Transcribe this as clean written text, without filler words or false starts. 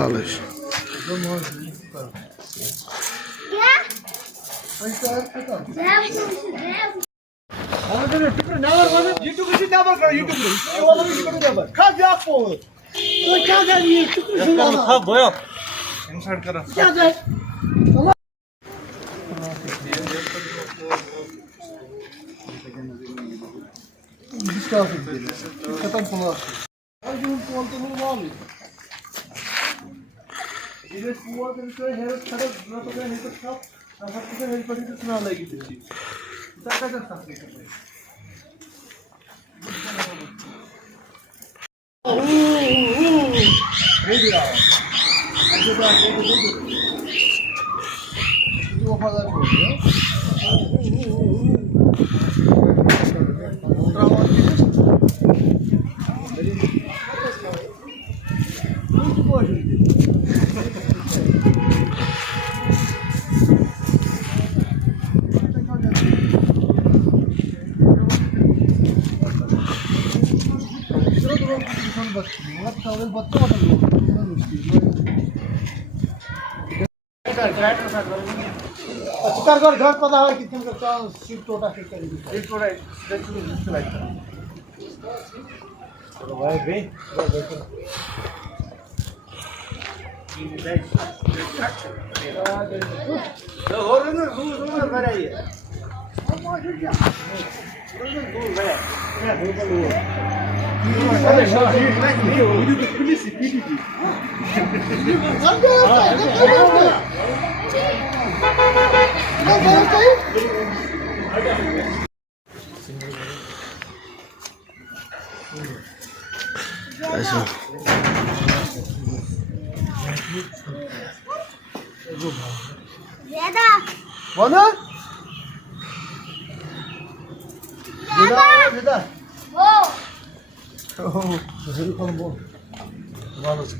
Sağ ol. चिकार घर पता है कि तुम का सीट टोटा के करेंगे एक टोटा चलो भाई भाई तो हो रहा ना रूल भराइए हम मौजूद क्या रूल भरा अरे शाहीद नहीं वो तो police PTT Mana? Deda. Oh. Oh, jadi kalau mau. Malas.